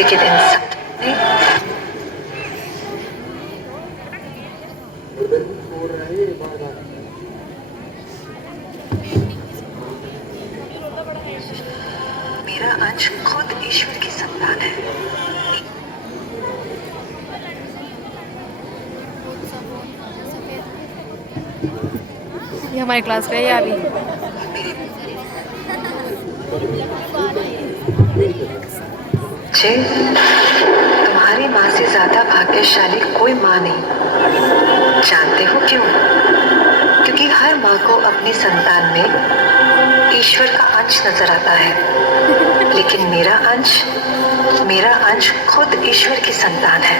लेकिन इंसान ने मेरा अंश खुद ईश्वर की संतान है। ये हमारी क्लास का है अभी। तुम्हारी माँ से ज्यादा भाग्यशाली कोई माँ नहीं। जानते हो क्यों? क्योंकि हर माँ को अपनी संतान में ईश्वर का अंश नजर आता है, लेकिन मेरा अंश खुद ईश्वर की संतान है।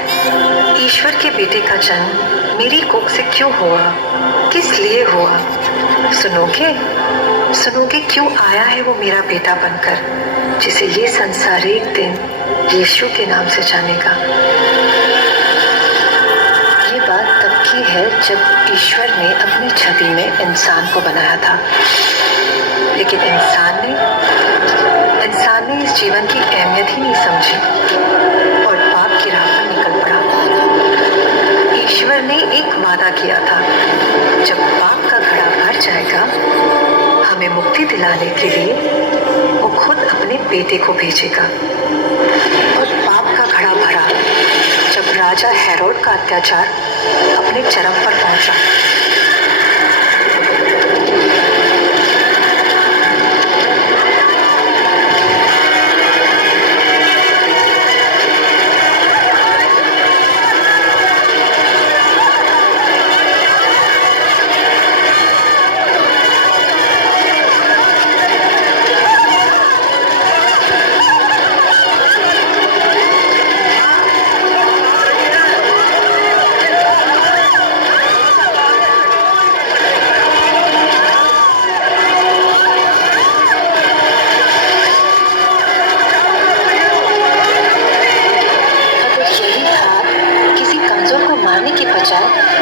ईश्वर के बेटे का जन्म मेरी कोख से क्यों हुआ, किस लिए हुआ? सुनोगे क्यों आया है वो मेरा बेटा बनकर, जिसे ये संसार एक दिन यीशु के नाम से जानेगा। ये बात तब की है जब ईश्वर ने अपनी छवि में इंसान को बनाया था, लेकिन इंसान ने इस जीवन की अहमियत ही नहीं समझी और पाप की राह पर निकल पड़ा। ईश्वर ने एक वादा किया था, जब पाप का घड़ा भर जाएगा, हमें मुक्ति दिलाने के लिए वो खुद अपने बेटे को भेजेगा। और पाप का घड़ा भरा जब राजा हेरोड का अत्याचार अपने चरम पर पहुंचा।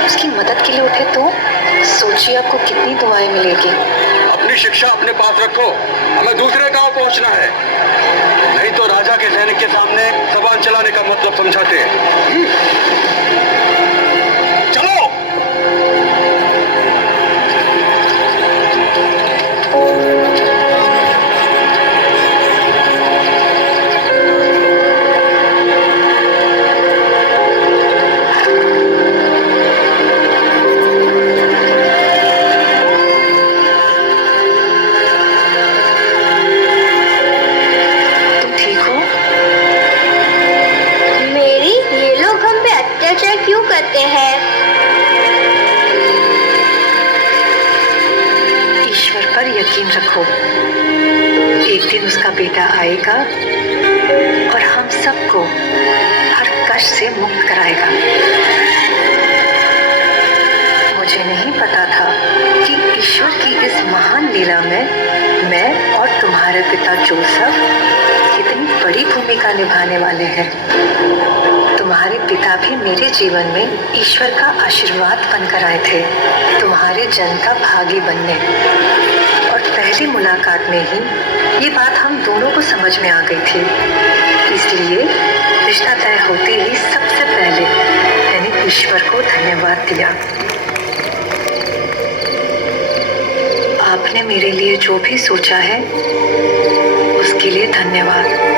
उसकी मदद के लिए उठे तो सोचिए आपको कितनी दुआएं मिलेगी। अपनी शिक्षा अपने पास रखो, हमें दूसरे गांव पहुंचना है, नहीं तो राजा के सैनिक के सामने जबान चलाने का मतलब समझाते हैं। चलो। ईश्वर पर यकीन रखो, एक दिन उसका बेटा आएगा और हम सबको हर कष्ट से मुक्त कराएगा। मुझे नहीं पता था कि ईश्वर की इस महान लीला में मैं और तुम्हारे पिता जोसेफ इतनी बड़ी भूमिका निभाने वाले हैं। तुम्हारे पिता भी मेरे जीवन में ईश्वर का आशीर्वाद बनकर आए थे, तुम्हारे जन्म का भागी बनने। और पहली मुलाकात में ही ये बात हम दोनों को समझ में आ गई थी, इसलिए रिश्ता तय होते ही सबसे पहले मैंने ईश्वर को धन्यवाद दिया। आपने मेरे लिए जो भी सोचा है उसके लिए धन्यवाद।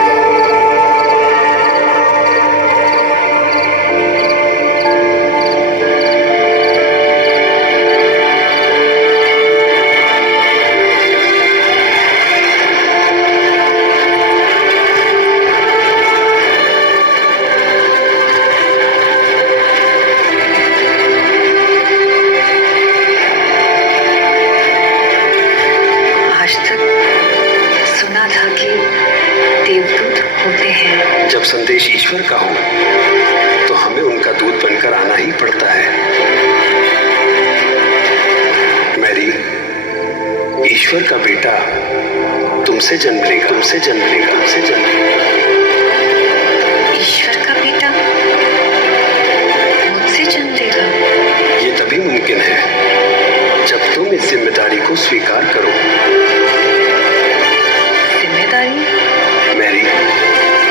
जब संदेश ईश्वर का हो तो हमें उनका दूत बनकर आना ही पड़ता है। मैरी, ईश्वर का बेटा तुमसे जन्म लेगा, तुमसे जन्म लेगा, तुमसे जन्म लेगा। ईश्वर का बेटा मुझसे जन्म लेगा? ये तभी मुमकिन है जब तुम इस जिम्मेदारी को स्वीकार करो। जिम्मेदारी? मैरी,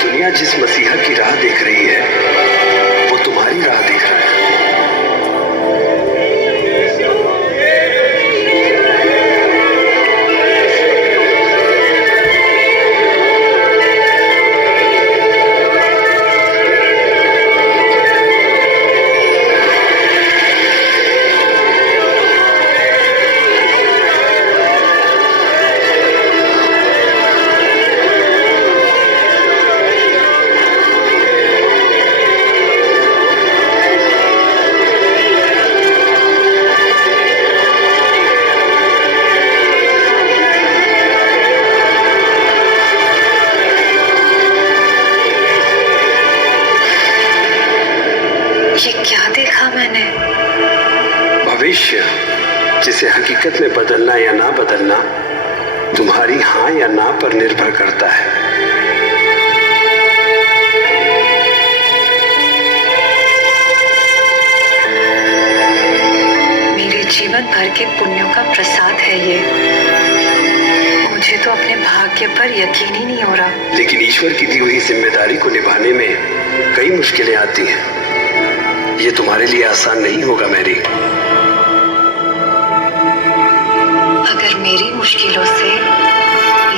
दुनिया जिस मसीहा की राह देख रही है वो तुम्हारी राह देख रहा है। भविष्य जिसे हकीकत में बदलना या ना बदलना तुम्हारी हाँ या ना पर निर्भर करता है। मेरे जीवन भर के पुण्यों का प्रसाद है ये। मुझे तो अपने भाग्य पर यकीन ही नहीं हो रहा। लेकिन ईश्वर की दी हुई जिम्मेदारी को निभाने में कई मुश्किलें आती हैं। ये तुम्हारे लिए आसान नहीं होगा मैरी। अगर मेरी मुश्किलों से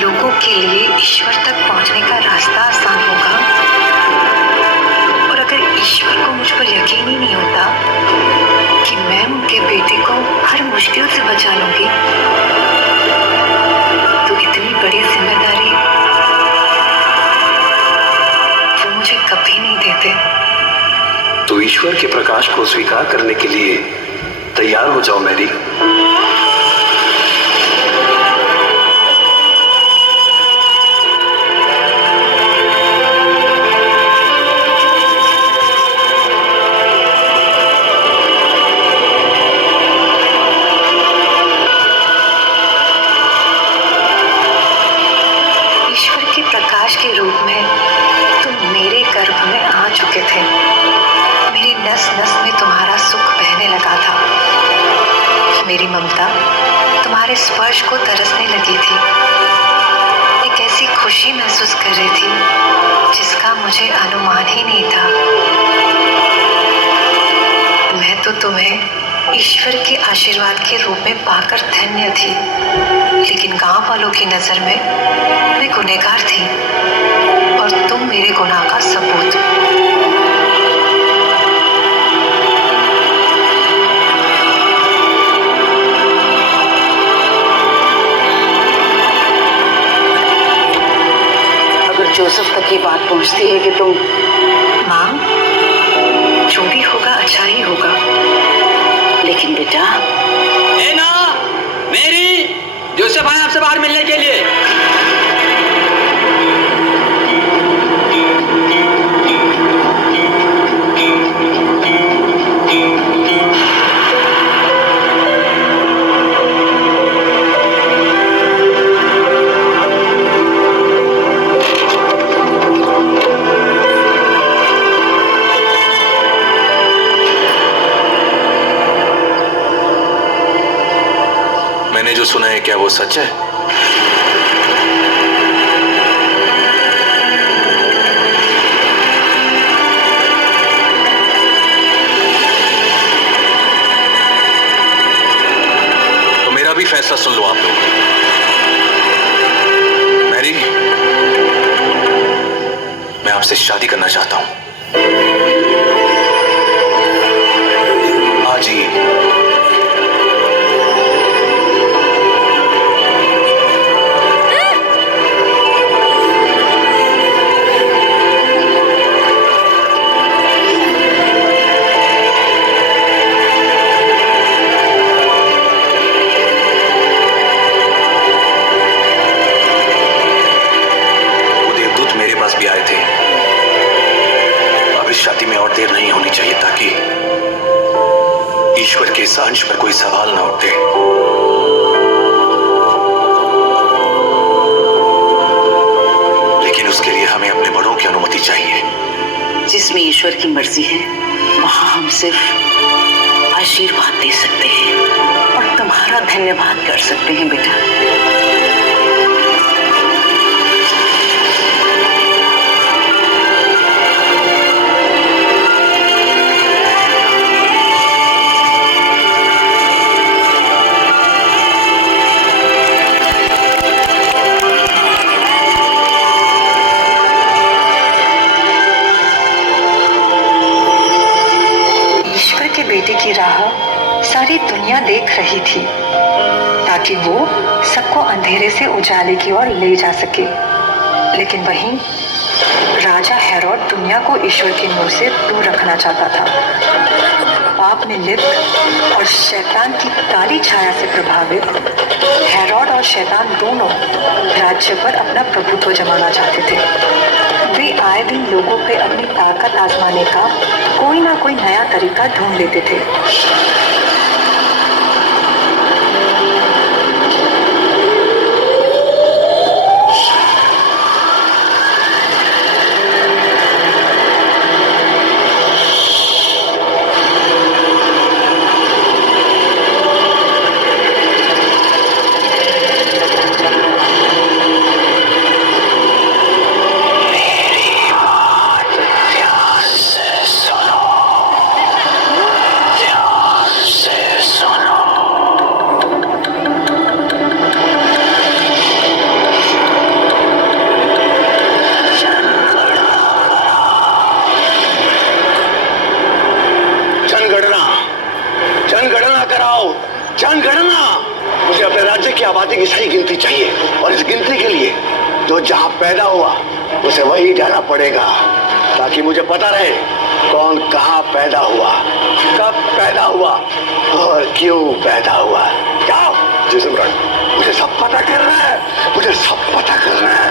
लोगों के लिए ईश्वर तक पहुंचने का रास्ता आसान होगा, और अगर ईश्वर को मुझ पर यकीन ही नहीं होता कि मैं उनके बेटे को हर मुश्किल से बचा लूंगी, तो इतनी बड़ी जिम्मेदारी वो मुझे कभी नहीं देते। तो ईश्वर के प्रकाश को स्वीकार करने के लिए तैयार हो जाओ मैरी। ईश्वर के प्रकाश के रूप में तुम मेरे गर्भ में आ चुके थे। मेरी नस नस में तुम्हारा सुख बहने लगा था। मेरी ममता तुम्हारे स्पर्श को तरसने लगी थी। एक ऐसी खुशी महसूस कर रही थी जिसका मुझे अनुमान ही नहीं था। मैं तो तुम्हें ईश्वर के आशीर्वाद के रूप में पाकर धन्य थी, लेकिन गांव वालों की नजर में मैं गुनहगार थी और तुम मेरे गुनाह का सबूत। अगर जोसेफ तक ये बात पहुंचती है कि तुम माँ, जो भी होगा अच्छा ही होगा। लेकिन बेटा ए ना, मेरी जोसेफ आए आपसे बाहर मिलने के लिए। मैंने जो सुना है क्या वो सच है? तो मेरा भी फैसला सुन लो आप लोग। मैरी, मैं आपसे शादी करना चाहता हूं आज ही। शादी में और देर नहीं होनी चाहिए ताकि ईश्वर के इस अंश पर कोई सवाल ना उठे। लेकिन उसके लिए हमें अपने बड़ों की अनुमति चाहिए। जिसमें ईश्वर की मर्जी है वहां हम सिर्फ आशीर्वाद दे सकते हैं और तुम्हारा धन्यवाद कर सकते हैं बेटा। सबको अंधेरे से उजाले की ओर ले जा सके। लेकिन वहीं राजा हेरोड दुनिया को ईश्वर के मुंह से दूर रखना चाहता था। पाप में लिप्त और शैतान की काली छाया से प्रभावित हेरोड और शैतान दोनों राज्य पर अपना प्रभुत्व जमाना चाहते थे। वे आए दिन लोगों पे अपनी ताकत आजमाने का कोई ना कोई नया तरीका ढूंढ लेते थे। जनगणना। मुझे अपने राज्य की आबादी की सही गिनती चाहिए और इस गिनती के लिए जो जहां पैदा हुआ उसे वही जाना पड़ेगा, ताकि मुझे पता रहे कौन कहां पैदा हुआ, कब पैदा हुआ और क्यों पैदा हुआ। क्या जी सम्राट, मुझे सब पता करना है, मुझे सब पता करना है,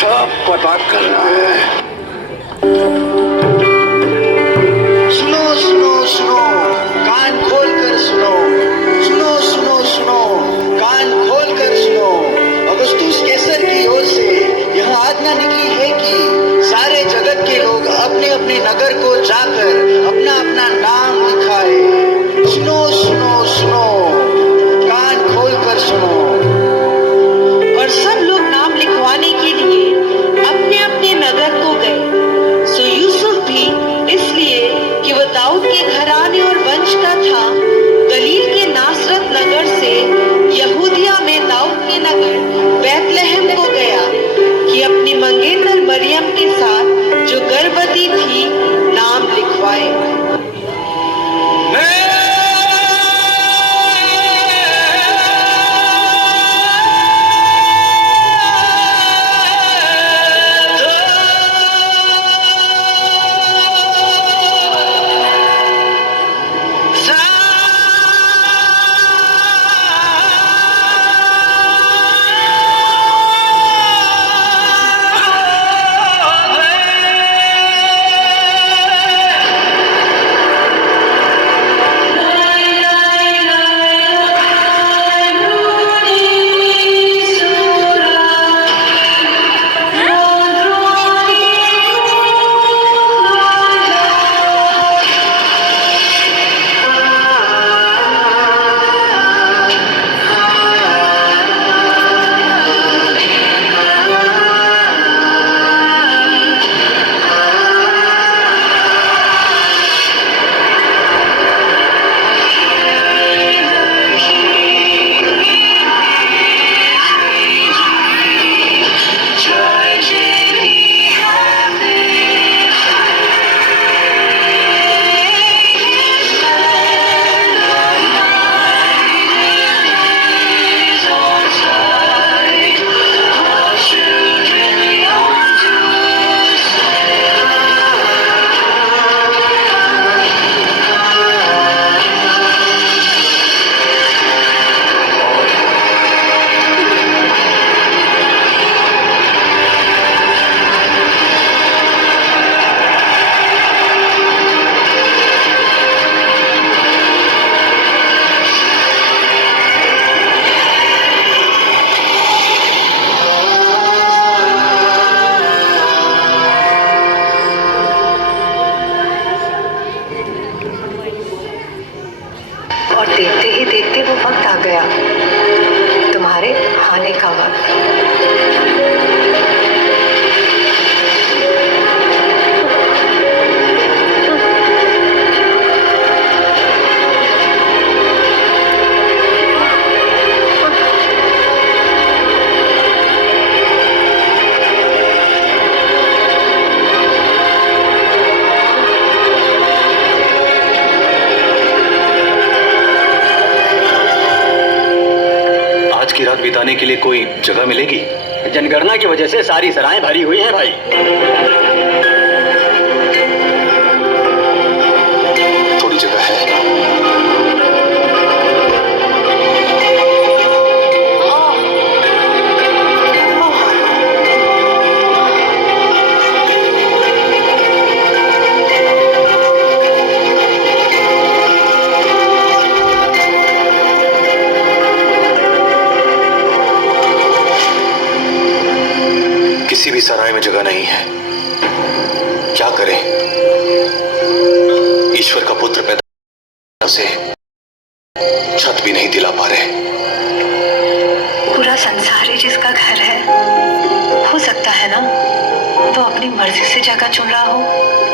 सब पता करना है। सुनो सुनो सुनो, कान खोल कर सुनो, सुनो सुनो सुनो, कान खोल कर सुनो। अगस्तुस कैसर की ओर से यह आज्ञा निकली है कि सारे जगत के लोग अपने अपने नगर को जाकर अपना अपना नाम लिखाए। सुनो सुनो सुनो, कान खोल कर सुनो। और सब लोग नाम लिखवाने के लिए अपने अपने नगर को गए। सो यूसुफ भी इसलिए कि वह दाऊद के घराने और वंश का था, गलील के नासरत नगर से यहूदिया में दाऊद के नगर बैतलहम को गया कि अपनी मंगेतर मरियम के साथ जो गर्भवती थी नाम लिखवाए। और देखते ही देखते वो वक्त आ गया, तुम्हारे आने का वक्त। बिताने के लिए कोई जगह मिलेगी? जनगणना की वजह से सारी सराहें भरी हुई हैं भाई। थोड़ी जगह है। किसी भी सराय में जगह नहीं है। क्या करें? ईश्वर का पुत्र पैदा से छत भी नहीं दिला पा रहे। पूरा संसार ही जिसका घर है, हो सकता है ना वो अपनी मर्जी से जगह चुन रहा हो।